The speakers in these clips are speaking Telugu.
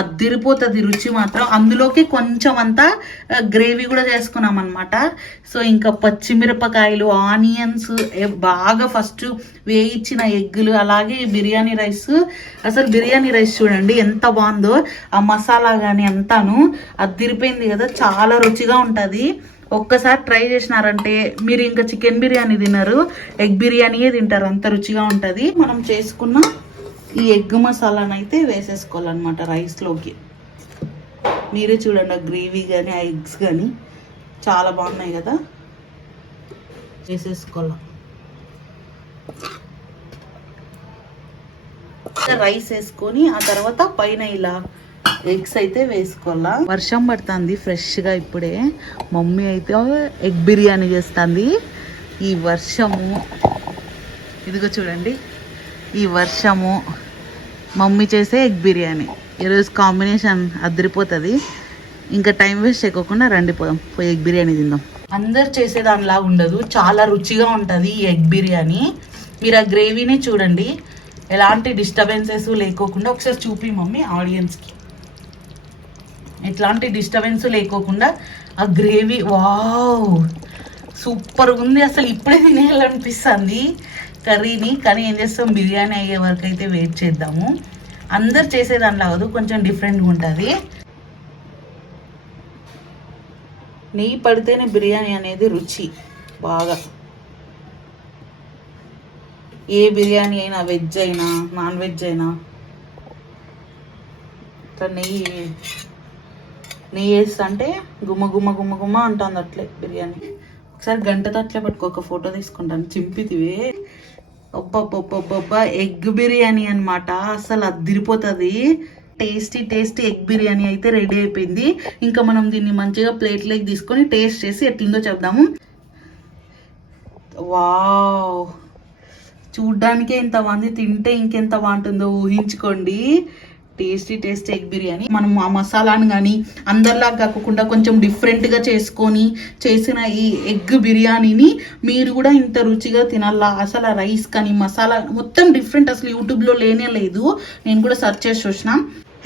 అద్దిరిపోతుంది రుచి మాత్రం. అందులోకి కొంచెం అంతా గ్రేవీ కూడా చేసుకున్నాం అనమాట సో ఇంకా పచ్చిమిరపకాయలు ఆనియన్స్ బాగా ఫస్ట్ వేయించిన ఎగ్గులు అలాగే బిర్యానీ రైస్. అసలు బిర్యానీ రైస్ చూడండి ఎంత బాగుందో. ఆ మసాలా కానీ అంతాను అద్దిరిపోయింది కదా చాలా రుచిగా ఉంటుంది. ఒక్కసారి ట్రై చేసినారంటే మీరు ఇంకా చికెన్ బిర్యానీ తినరు ఎగ్ బిర్యానీయే తింటారు అంత రుచిగా ఉంటుంది. మనం చేసుకున్న ఈ ఎగ్ మసాలాను అయితే వేసేసుకోవాలన్నమాట రైస్లోకి. మీరే చూడండి ఆ గ్రేవీ కానీ ఆ ఎగ్స్ కానీ చాలా బాగున్నాయి కదా. వేసేసుకోవాలి? రైస్ వేసుకొని ఆ తర్వాత పైన ఇలా ఎగ్స్ అయితే వేసుకోవాలా? వర్షం పడుతుంది ఫ్రెష్గా ఇప్పుడే. మమ్మీ అయితే ఎగ్ బిర్యానీ చేస్తుంది. ఈ వర్షము ఇదిగో చూడండి. ఈ వర్షము మమ్మీ చేసే ఎగ్ బిర్యానీ. ఈరోజు కాంబినేషన్ అదిరిపోతుంది. ఇంకా టైం వేస్ట్ చేయకోకుండా రండి పోదాం. పోయి ఎగ్ బిర్యానీ తిందాం. అందరు చేసేదానిలా ఉండదు. చాలా రుచిగా ఉంటుంది ఈ ఎగ్ బిర్యానీ. మీరు ఆ గ్రేవీని చూడండి. ఎలాంటి డిస్టర్బెన్సెస్ లేకోకుండా ఒకసారి చూపి మమ్మీ ఆడియన్స్కి. ఎట్లాంటి డిస్టర్బెన్స్ లేకోకుండా ఆ గ్రేవీ వావ్! సూపర్ ఉంది అసలు ఇప్పుడే తినేయాలనిపిస్తుంది. కర్రీని కానీ ఏం చేస్తాం? బిర్యానీ అయ్యే వరకు అయితే వెయిట్ చేద్దాము. అందరు చేసేదానిలా కాదు కొంచెం డిఫరెంట్గా ఉంటుంది. నెయ్యి పడితేనే బిర్యానీ అనేది రుచి బాగా. ఏ బిర్యానీ అయినా వెజ్ అయినా నాన్ వెజ్ అయినా ఇట్లా నెయ్యి నెయ్యి వేస్తా అంటే గుమ్మ గుమ్మ గుమ్మ గుమ్మ అంటుంది అట్లే బిర్యానీ. ఒకసారి గంటతో అట్లే పట్టుకో ఒక ఫోటో తీసుకుంటాను చింపితివే. ఒబ్బబ్బబ్బబ్బబ్బా ఎగ్ బిర్యానీ అనమాట అసలు అదిరిపోతుంది టేస్టీ టేస్టీ ఎగ్ బిర్యానీ అయితే రెడీ అయిపోయింది. ఇంకా మనం దీన్ని మంచిగా ప్లేట్లోకి తీసుకొని టేస్ట్ చేసి ఎట్లుందో చెప్దాము. వావ్! చూడ్డానికే ఇంత మంది తింటే ఇంకెంత బాగుంటుందో ఊహించుకోండి. Tasty tasty egg biryani. మనం ఆ మసాలాను కానీ అందరిలా కాకుండా కొంచెం డిఫరెంట్గా చేసుకొని చేసిన ఈ ఎగ్ బిర్యానీని మీరు కూడా ఇంత రుచిగా తినాలా? అసలు ఆ రైస్ కానీ మసాలా మొత్తం డిఫరెంట్ అసలు యూట్యూబ్లో లేనే లేదు. నేను కూడా సెర్చ్ చేసి చూసిన.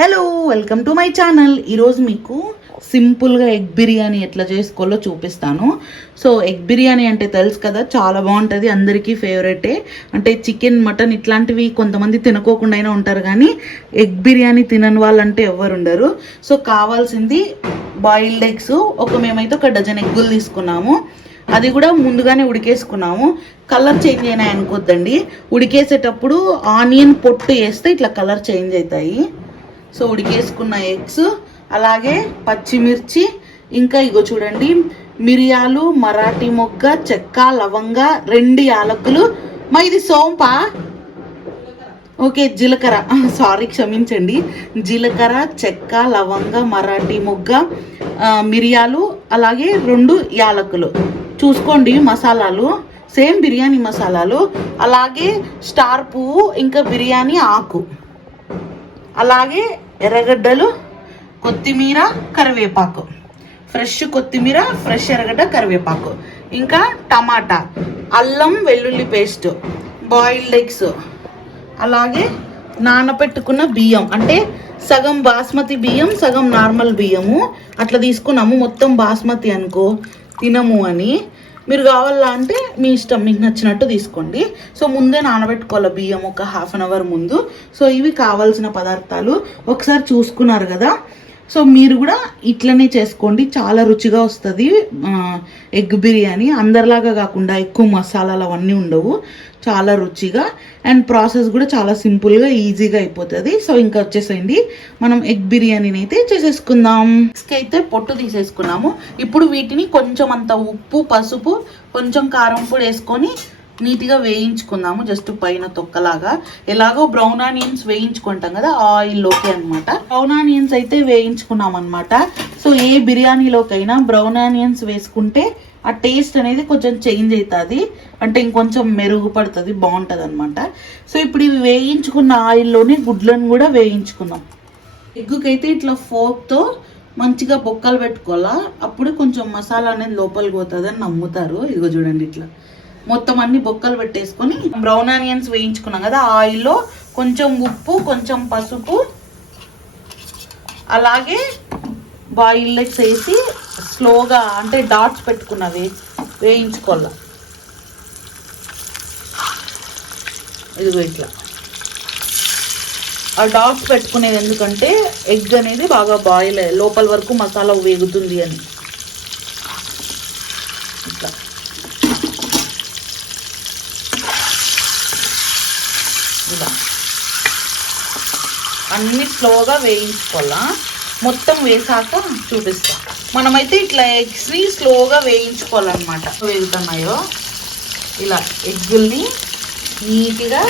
Hello welcome to my channel ఈరోజు మీకు సింపుల్గా ఎగ్ బిర్యానీ ఎట్లా చేసుకోవాలో చూపిస్తాను. సో ఎగ్ బిర్యానీ అంటే తెలుసు కదా చాలా బాగుంటుంది అందరికీ ఫేవరెటే. అంటే చికెన్ మటన్ ఇట్లాంటివి కొంతమంది తినకోకుండా అయినా ఉంటారు కానీ ఎగ్ బిర్యానీ తినని వాళ్ళంటే ఎవరు ఉండరు. సో కావాల్సింది బాయిల్డ్ ఎగ్స్ ఒక మేమైతే ఒక డజన్ ఎగ్గులు తీసుకున్నాము. అది కూడా ముందుగానే ఉడికేసుకున్నాము. కలర్ చేంజ్ అయినాయి అనుకోద్దండి. ఉడికేసేటప్పుడు ఆనియన్ పొట్టు వేస్తే ఇట్లా కలర్ చేంజ్ అవుతాయి. సో ఉడికేసుకున్న ఎగ్స్ అలాగే పచ్చిమిర్చి ఇంకా ఇగో చూడండి మిరియాలు మరాఠీ మొగ్గ చెక్క లవంగ రెండు యాలకులు మా ఇది సోంపా? ఓకే జీలకర్ర. సారీ క్షమించండి. జీలకర్ర చెక్క లవంగ మరాఠీ మొగ్గ మిరియాలు అలాగే రెండు యాలకులు. చూసుకోండి మసాలాలు. సేమ్ బిర్యానీ మసాలాలు. అలాగే స్టార్ పువ్వు ఇంకా బిర్యానీ ఆకు. అలాగే ఎర్రగడ్డలు కొత్తిమీర కరివేపాకు. ఫ్రెష్ కొత్తిమీర ఫ్రెష్ ఎర్రగడ్డ కరివేపాకు. ఇంకా టమాటా. అల్లం వెల్లుల్లి పేస్ట్. Boiled eggs. అలాగే నానబెట్టుకున్న బియ్యం. అంటే సగం బాస్మతి బియ్యం సగం నార్మల్ బియ్యము. అట్లా తీసుకున్నాము. మొత్తం బాస్మతి అనుకో తినము అని. మీరు కావాలా అంటే మీ ఇష్టం. మీకు నచ్చినట్టు తీసుకోండి. సో ముందే నానబెట్టుకోవాలి బియ్యం ఒక హాఫ్ అన్ అవర్ ముందు. సో ఇవి కావాల్సిన పదార్థాలు. ఒకసారి చూసుకున్నారు కదా? సో మీరు కూడా ఇట్లనే చేసుకోండి. చాలా రుచిగా వస్తుంది. ఎగ్ బిర్యానీ అందరిలాగా కాకుండా ఎక్కువ మసాలాలు అవన్నీ ఉండవు. చాలా రుచిగా అండ్ ప్రాసెస్ కూడా చాలా సింపుల్గా ఈజీగా అయిపోతుంది. సో ఇంకా వచ్చేసేయండి. మనం ఎగ్ బిర్యానీని అయితే చేసేసుకుందాం. నెక్స్ట్ అయితే పొట్టు తీసేసుకున్నాము. ఇప్పుడు వీటిని కొంచెం అంత ఉప్పు పసుపు కొంచెం కారం పొడి వేసుకొని నీట్గా వేయించుకుందాము జస్ట్ పైన తొక్కలాగా. ఎలాగో బ్రౌన్ ఆనియన్స్ వేయించుకుంటాం కదా ఆయిల్లోకి అనమాట బ్రౌన్ ఆనియన్స్ అయితే వేయించుకున్నాం అనమాట సో ఏ బిర్యానీలోకైనా బ్రౌన్ ఆనియన్స్ వేసుకుంటే ఆ టేస్ట్ అనేది కొంచెం చేంజ్ అవుతుంది అంటే ఇంకొంచెం మెరుగుపడుతుంది బాగుంటుంది అనమాట సో ఇప్పుడు ఇవి వేయించుకున్న ఆయిల్లోనే గుడ్లను కూడా వేయించుకుందాం. ఎగ్గుకైతే ఇట్లా ఫోక్తో మంచిగా బొక్కలు పెట్టుకోవాలా. అప్పుడు కొంచెం మసాలా అనేది లోపలికి పోతుంది అని నమ్ముతారు. ఇదిగో చూడండి ఇట్లా. మొత్తం అన్ని బొక్కలు పెట్టేసుకొని బ్రౌన్ ఆనియన్స్ వేయించుకున్నాం కదా ఆయిల్లో కొంచెం ఉప్పు కొంచెం పసుపు అలాగే బాయిల్ చేసి స్లోగా అంటే డాట్స్ పెట్టుకున్నవి వేయించుకోవాలి. ఇదిగో ఇట్లా. ఆ డాట్స్ పెట్టుకునేది ఎందుకంటే ఎగ్ అనేది బాగా బాయిల్ లోపల వరకు మసాలా వేగుతుంది అని. ఇట్లా. ఇలా అన్ని స్లోగా వేయించుకోవాలా? మొత్తం వేసాక చూపిస్తా. మనమైతే ఇట్లా ఎగ్స్ని స్లోగా వేయించుకోవాలన్నమాట. వేగుతున్నాయో? ఇలా ఎగ్గుల్ని నీట్గా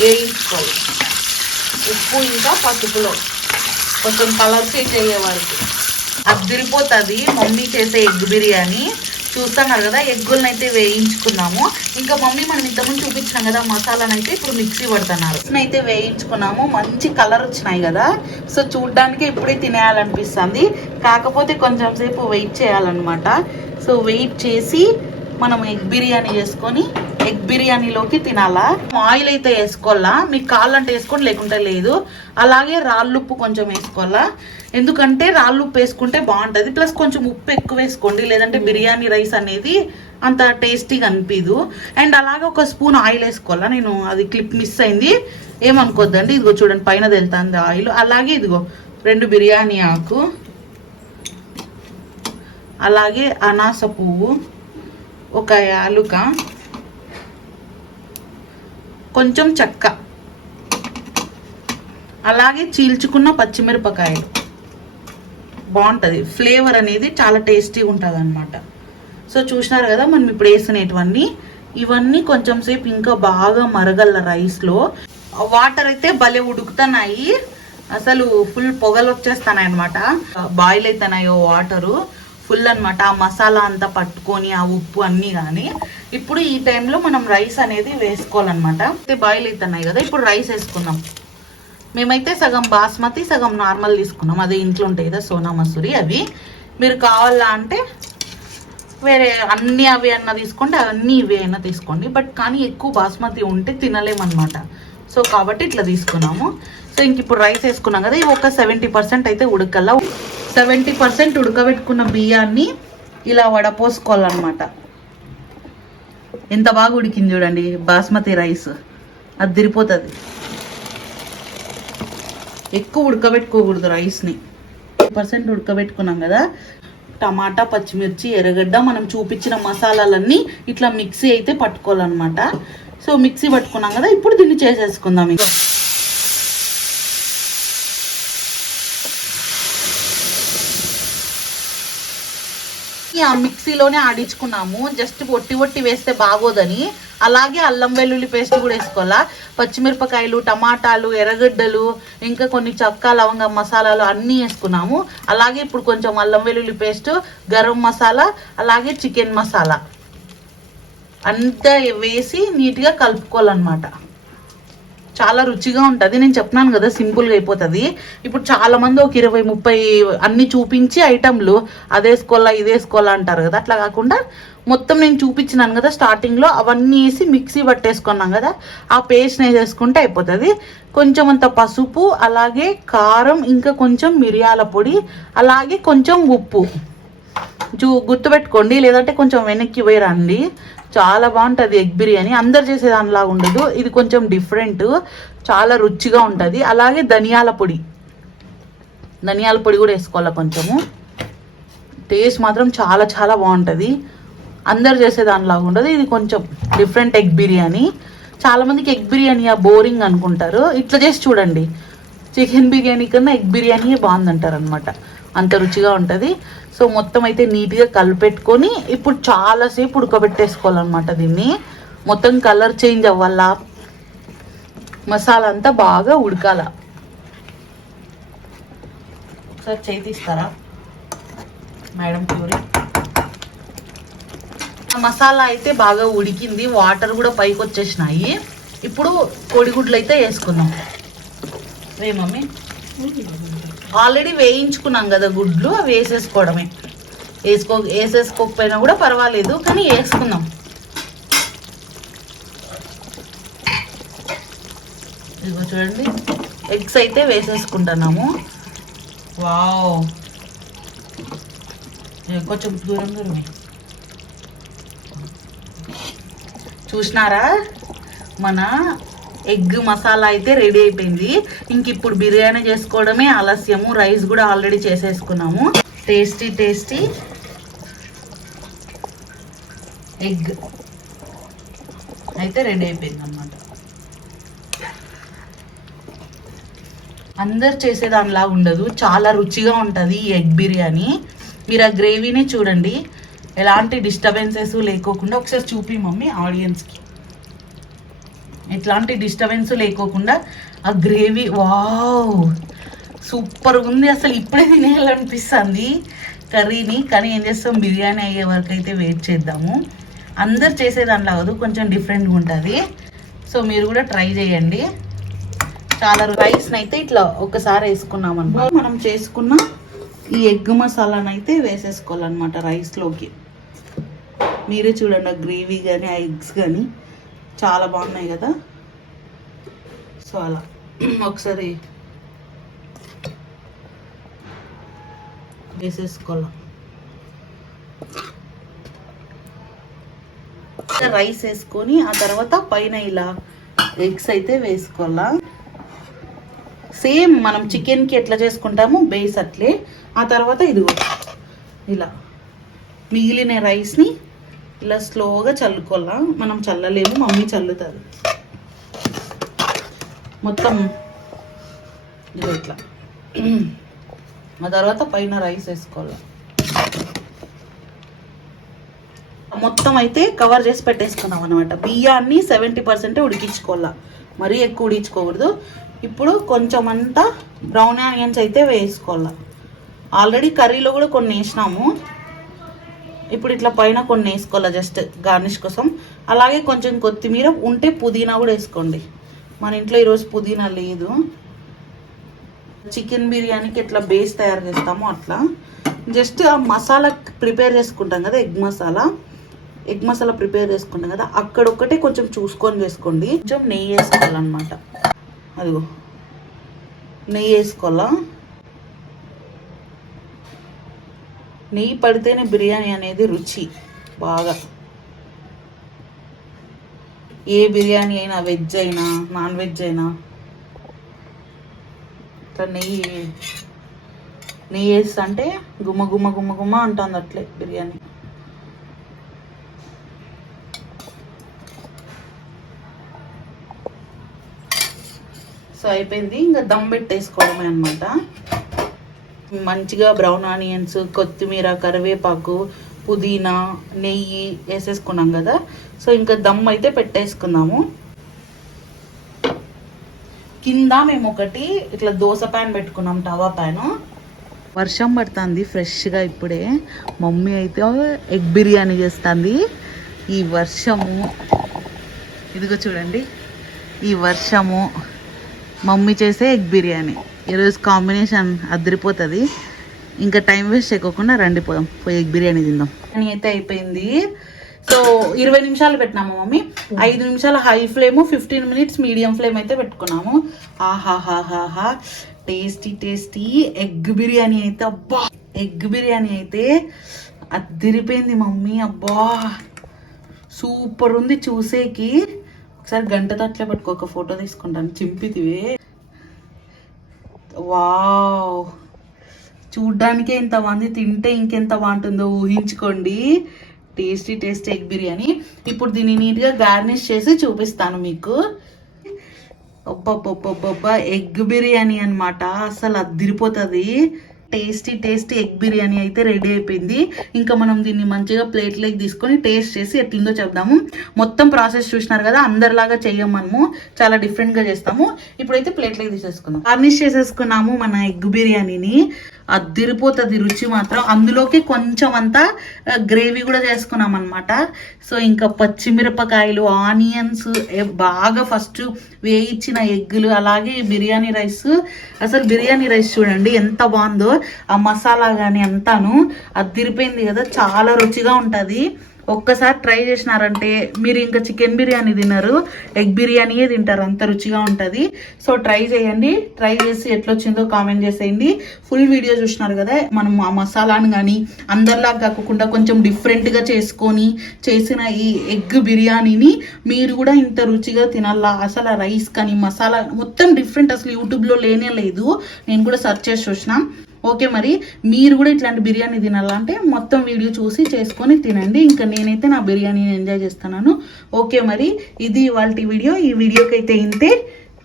వేయించుకోవాలి. ఉప్పు ఇంకా పసుపులో. కొంచెం కలర్ చేంజ్ అయ్యే వరకు. అద్దరిపోతుంది మమ్మీ చేసే ఎగ్ బిర్యానీ. చూస్తున్నారు కదా ఎగ్గులను అయితే వేయించుకున్నాము. ఇంకా మమ్మీ మనం ఇంతకుముందు చూపించాం కదా మసాలాను అయితే ఇప్పుడు మిక్సీ పడుతున్నారు. అయితే వేయించుకున్నాము. మంచి కలర్ వచ్చినాయి కదా. సో చూడ్డానికి ఇప్పుడే తినేయాలనిపిస్తుంది. కాకపోతే కొంచెం సేపు వెయిట్ చేయాలన్నమాట. సో వెయిట్ చేసి మనం ఎగ్ బిర్యానీ చేసుకొని ఎగ్ బిర్యానీలోకి తినాలా? ఆయిల్ అయితే వేసుకోవాలా? మీకు కాళ్ళంటే వేసుకోండి లేకుంటే లేదు. అలాగే రాళ్ళుప్పు కొంచెం వేసుకోవాలా? ఎందుకంటే రాళ్ళుప్పు వేసుకుంటే బాగుంటుంది. ప్లస్ కొంచెం ఉప్పు ఎక్కువ వేసుకోండి. లేదంటే బిర్యానీ రైస్ అనేది అంత టేస్టీగా అనిపించదు అండ్ అలాగే ఒక స్పూన్ ఆయిల్ వేసుకోవాలా. నేను అది క్లిప్ మిస్ అయింది. ఏమనుకోద్దండి? ఇదిగో చూడండి పైన వెళ్తుంది ఆయిల్. అలాగే ఇదిగో రెండు బిర్యానీ ఆకు. అలాగే అనాస పువ్వు ఒక యాలుక కొంచెం చెక్క. అలాగే చీల్చుకున్న పచ్చిమిరపకాయలు. బాగుంటుంది. ఫ్లేవర్ అనేది చాలా టేస్టీగా ఉంటుంది అనమాట సో చూసినారు కదా మనం ఇప్పుడు వేసినటువన్నీ ఇవన్నీ కొంచెం సేపు ఇంకా బాగా మరగల రైస్లో వాటర్ అయితే భలే ఉడుకుతున్నాయి. అసలు ఫుల్ పొగలు వచ్చేస్తున్నాయి అనమాట బాయిల్ అవుతున్నాయో వాటరు ఫుల్ అనమాట ఆ మసాలా అంతా పట్టుకొని ఆ ఉప్పు అన్నీ కానీ ఇప్పుడు ఈ టైంలో మనం రైస్ అనేది వేసుకోవాలన్నమాట. అయితే బాయిల్ అవుతున్నాయి కదా ఇప్పుడు రైస్ వేసుకుందాం. మేమైతే సగం బాస్మతి సగం నార్మల్ తీసుకున్నాం. అదే ఇంట్లో ఉంటాయి కదా సోనా మసూరి అవి. మీరు కావాలా అంటే వేరే అన్ని అవి అన్న తీసుకోండి అన్ని ఇవి అయినా తీసుకోండి. బట్ కానీ ఎక్కువ బాస్మతి ఉంటే తినలేమన్నమాట. సో కాబట్టి ఇట్లా తీసుకున్నాము. సో ఇంక ఇప్పుడు రైస్ వేసుకున్నాం కదా ఇవి ఒక సెవెంటీ పర్సెంట్ అయితే ఉడకల్లా సెవెంటీ పర్సెంట్ ఉడకబెట్టుకున్న బియ్యాన్ని ఇలా వడపోసుకోవాలన్నమాట. ఎంత బాగా ఉడికింది చూడండి బాస్మతి రైస్. అది తిరిపోతుంది. ఎక్కువ ఉడకబెట్టుకోకూడదు రైస్ని. పర్సెంట్ ఉడకబెట్టుకున్నాం కదా. టమాటా పచ్చిమిర్చి ఎర్రగడ్డ మనం చూపించిన మసాలాలన్నీ ఇట్లా మిక్సీ అయితే పట్టుకోవాలన్నమాట. సో మిక్సీ పట్టుకున్నాం కదా ఇప్పుడు దీన్ని చేసేసుకుందాం ఇంకా. ఆ మిక్సీలోనే ఆడించుకున్నాము. జస్ట్ ఒట్టి ఒట్టి వేస్తే బాగోదని. అలాగే అల్లం వెల్లుల్లి పేస్ట్ కూడా వేసుకోవాలా? పచ్చిమిరపకాయలు టమాటాలు ఎర్రగడ్డలు ఇంకా కొన్ని చక్క లవంగ మసాలాలు అన్నీ వేసుకున్నాము. అలాగే ఇప్పుడు కొంచెం అల్లం వెల్లుల్లి పేస్ట్ గరం మసాలా అలాగే చికెన్ మసాలా. అంతా వేసి నీట్గా కలుపుకోవాలన్నమాట. చాలా రుచిగా ఉంటుంది. నేను చెప్తున్నాను కదా సింపుల్గా అయిపోతుంది. ఇప్పుడు చాలామంది ఒక ఇరవై ముప్పై అన్ని చూపించి ఐటమ్లు అది వేసుకోవాలా ఇది వేసుకోవాలా అంటారు కదా. అట్లా కాకుండా మొత్తం నేను చూపించినాను కదా స్టార్టింగ్లో అవన్నీ వేసి మిక్సీ పట్టేసుకున్నాం కదా ఆ పేస్ట్ని వేసేసుకుంటే అయిపోతుంది. కొంచెం అంత పసుపు అలాగే కారం ఇంకా కొంచెం మిరియాల పొడి అలాగే కొంచెం ఉప్పు. చూ గుర్తుపెట్టుకోండి లేదంటే కొంచెం వెనక్కి పోయి రండి. చాలా బాగుంటుంది ఎగ్ బిర్యానీ. అందరు చేసేదానిలా ఉండదు. ఇది కొంచెం డిఫరెంట్ చాలా రుచిగా ఉంటుంది. అలాగే ధనియాల పొడి. ధనియాల పొడి కూడా వేసుకోవాలి కొంచెము? టేస్ట్ మాత్రం చాలా చాలా బాగుంటుంది. అందరు చేసే దానిలాగా ఉండదు. ఇది కొంచెం డిఫరెంట్ ఎగ్ బిర్యానీ. చాలామందికి ఎగ్ బిర్యానీ ఆ బోరింగ్ అనుకుంటారు. ఇట్లా చేసి చూడండి. చికెన్ బిర్యానీ కన్నా ఎగ్ బిర్యానీ బాగుందంటారు అనమాట అంత రుచిగా ఉంటుంది. సో మొత్తం అయితే నీట్గా కలిపెట్టుకొని ఇప్పుడు చాలాసేపు ఉడకబెట్టేసుకోవాలన్నమాట దీన్ని. మొత్తం కలర్ చేంజ్ అవ్వాలా? మసాలా అంతా బాగా ఉడకాల. ఒకసారి చేయి తీస్తారా? మేడం ప్యూరి మసాలా అయితే బాగా ఉడికింది వాటర్ కూడా పైకి వచ్చేసినాయి ఇప్పుడు కోడిగుడ్లు అయితే వేసుకున్నాం రే మమ్మీ. ఆల్రెడీ వేయించుకున్నాం కదా గుడ్లు అవి వేసేసుకోవడమే. వేసుకో వేసేసుకోకపోయినా కూడా పర్వాలేదు కానీ వేసుకుందాం. ఇదిగో చూడండి ఎగ్స్ అయితే వేసేసుకుంటున్నాము. వావ్. కొంచెం దూరం దూరం. చూసినారా? మన ఎగ్ మసాలా అయితే రెడీ అయిపోయింది. ఇంక ఇప్పుడు బిర్యానీ చేసుకోవడమే ఆలస్యము. రైస్ కూడా ఆల్రెడీ చేసేసుకున్నాము. Tasty tasty. ఎగ్ అయితే రెడీ అయిపోయింది అన్నమాట అందరు చేసేదానిలా ఉండదు. చాలా రుచిగా ఉంటుంది ఈ ఎగ్ బిర్యానీ. మీరు ఆ గ్రేవీని చూడండి. ఎలాంటి డిస్టర్బెన్సెస్ లేకోకుండా ఒకసారి చూపి మమ్మీ ఆడియన్స్కి ఎట్లాంటి డిస్టర్బెన్స్ లేకోకుండా ఆ గ్రేవీ వావ్ సూపర్ ఉంది. అసలు ఇప్పుడే తినేయాలనిపిస్తుంది. కర్రీని కానీ ఏం చేస్తాం? బిర్యానీ అయ్యే వరకు అయితే వెయిట్ చేద్దాము. అందరు చేసేదానిలా కాదు కొంచెం డిఫరెంట్గా ఉంటుంది. సో మీరు కూడా ట్రై చేయండి. చాలా రైస్ని అయితే ఇట్లా ఒకసారి వేసుకున్నాం అనుకో మనం చేసుకున్న ఈ ఎగ్ మసాలానైతే వేసేసుకోవాలన్నమాట రైస్లోకి మీరే చూడండి ఆ గ్రేవీ కానీ ఆ ఎగ్స్ కానీ చాలా బాగున్నాయి కదా. సో అలా. ఒకసారి వేసేసుకోవాలి? రైస్ వేసుకొని ఆ తర్వాత పైన ఇలా ఎగ్స్ అయితే వేసుకోవాలా? సేమ్ మనం చికెన్కి ఎట్లా చేసుకుంటామో బేస్ అట్లే. ఆ తర్వాత ఇది ఇలా మిగిలిన రైస్ని ఇలా స్లోగా చల్లుకోవాలా? మనం చల్లలేము మమ్మీ చల్లుతుంది. మొత్తం ఇట్లా. ఆ తర్వాత పైన రైస్ వేసుకోవాలి. మొత్తం అయితే కవర్ చేసి పెట్టేసుకున్నాం అనమాట బియ్యాన్ని సెవెంటీ పర్సెంట్ ఉడికించుకోవాలా. మరీ ఎక్కువ ఉడికించుకోకూడదు. ఇప్పుడు కొంచెం అంతా బ్రౌన్ ఆనియన్స్ అయితే వేసుకోవాలా. ఆల్రెడీ కర్రీలో కూడా కొన్ని వేసినాము. ఇప్పుడు ఇట్లా పైన కొన్ని వేసుకోవాలా జస్ట్ గార్నిష్ కోసం. అలాగే కొంచెం కొత్తిమీర ఉంటే పుదీనా కూడా వేసుకోండి. మన ఇంట్లో ఈరోజు పుదీనా లేదు. చికెన్ బిర్యానీకి ఎట్లా బేస్ తయారు చేస్తామో అట్లా. జస్ట్ ఆ మసాలా ప్రిపేర్ చేసుకుంటాం కదా egg masala. Egg masala prepare చేసుకుంటాం కదా అక్కడ ఒక్కటే కొంచెం చూసుకొని వేసుకోండి. కొంచెం నెయ్యి వేసుకోవాలన్నమాట. అదిగో. నెయ్యి వేసుకోవాలా? నెయ్యి పడితేనే బిర్యానీ అనేది రుచి బాగా. ఏ బిర్యానీ అయినా వెజ్ అయినా నాన్ వెజ్ అయినా ఇట్లా నెయ్యి నెయ్యి వేస్తా అంటే గుమ్మ గుమ్మ గుమ్మ గుమ్మ అంటుంది అట్లే బిర్యానీ. సో అయిపోయింది ఇంకా దమ్ పెట్టేసుకోవడమే అనమాట మంచిగా బ్రౌన్ ఆనియన్స్ కొత్తిమీర కరివేపాకు పుదీనా నెయ్యి వేసేసుకున్నాం కదా. సో ఇంకా దమ్ అయితే పెట్టేసుకుందాము. కింద మేము ఒకటి ఇట్లా దోశ ప్యాన్ పెట్టుకున్నాం టవా ప్యాన్ వర్షం పడుతుంది ఫ్రెష్గా ఇప్పుడే. మమ్మీ అయితే ఎగ్ బిర్యానీ చేస్తుంది. ఈ వర్షము ఇదిగో చూడండి. ఈ వర్షము మమ్మీ చేసే ఎగ్ బిర్యానీ. ఈరోజు కాంబినేషన్ అదిరిపోతుంది. ఇంకా టైం వేస్ట్ చేయకోకుండా రండి పోదాం. పోయి ఎగ్ బిర్యానీ తిందాం. బిర్యానీ అయితే అయిపోయింది. సో ఇరవై నిమిషాలు పెట్టినాము మమ్మీ. ఐదు నిమిషాలు high flame fifteen minutes medium flame అయితే పెట్టుకున్నాము. ఆహాహాహాహా. టేస్టీ టేస్టీ ఎగ్ బిర్యానీ అయితే అబ్బా! ఎగ్ బిర్యానీ అయితే అదిరిపోయింది మమ్మీ అబ్బా! సూపర్ ఉంది చూసేకి. ఒకసారి గంట తట్లే పట్టుకో ఒక ఫోటో తీసుకుంటాను. చింపితివే. వావ్. చూడ్డానికే ఇంతమంది తింటే ఇంకెంత బాగుంటుందో ఊహించుకోండి. Tasty tasty egg biryani. ఇప్పుడు దీన్ని నీట్గా గార్నిష్ చేసి చూపిస్తాను మీకు. ఒబ్బబ్బబ్బబ్బబ్బా ఎగ్ బిర్యానీ అనమాట అసలు అదిరిపోతుంది. టేస్టీ టేస్టీ ఎగ్ బిర్యానీ అయితే రెడీ అయిపోయింది. ఇంకా మనం దీన్ని మంచిగా ప్లేట్లోకి తీసుకొని టేస్ట్ చేసి ఎట్లుందో చెప్దాము. మొత్తం ప్రాసెస్ చూసినారు కదా అందరిలాగా చెయ్యం మనము. చాలా డిఫరెంట్గా చేస్తాము. ఇప్పుడైతే ప్లేట్లోకి తీసేసుకుందాం. గార్నిష్ చేసేసుకున్నాము మన ఎగ్ బిర్యానీని. అద్దిరిపోతుంది రుచి మాత్రం. అందులోకి కొంచెం అంతా గ్రేవీ కూడా చేసుకున్నాం అనమాట సో ఇంకా పచ్చిమిరపకాయలు ఆనియన్స్ బాగా ఫస్ట్ వేయించిన ఎగ్గులు అలాగే బిర్యానీ రైస్. అసలు బిర్యానీ రైస్ చూడండి ఎంత బాగుందో. ఆ మసాలా కానీ అంతాను అద్దిరిపోయింది కదా చాలా రుచిగా ఉంటుంది. ఒక్కసారి ట్రై చేసినారంటే మీరు ఇంకా చికెన్ బిర్యానీ తినరు ఎగ్ బిర్యానీయే తింటారు అంత రుచిగా ఉంటుంది. సో ట్రై చేయండి ట్రై చేసి ఎట్లా వచ్చిందో కామెంట్ చేసేయండి. ఫుల్ వీడియో చూసినారు కదా మనం ఆ మసాలాను కానీ అందరిలా కాకుండా కొంచెం డిఫరెంట్గా చేసుకొని చేసిన ఈ ఎగ్ బిర్యానీని మీరు కూడా ఇంత రుచిగా తినాలా? అసలు రైస్ కానీ మసాలా మొత్తం డిఫరెంట్ అసలు యూట్యూబ్లో లేనే లేదు. నేను కూడా సెర్చ్ చేసి చూసిన. ఓకే మరి మీరు కూడా ఇట్లాంటి బిర్యానీ తినాలంటే మొత్తం వీడియో చూసి చేసుకొని తినండి. ఇంకా నేనైతే నా బిర్యానీని ఎంజాయ్ చేస్తున్నాను. ఓకే మరి ఇది వాళ్ళ వీడియో. ఈ వీడియోకి అయితే ఇంతే.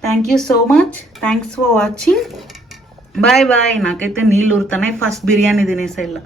Thank you so much thanks for watching bye bye నాకైతే నీళ్ళు ఉరుతున్నాయి. ఫస్ట్ బిర్యానీ తినేసేలా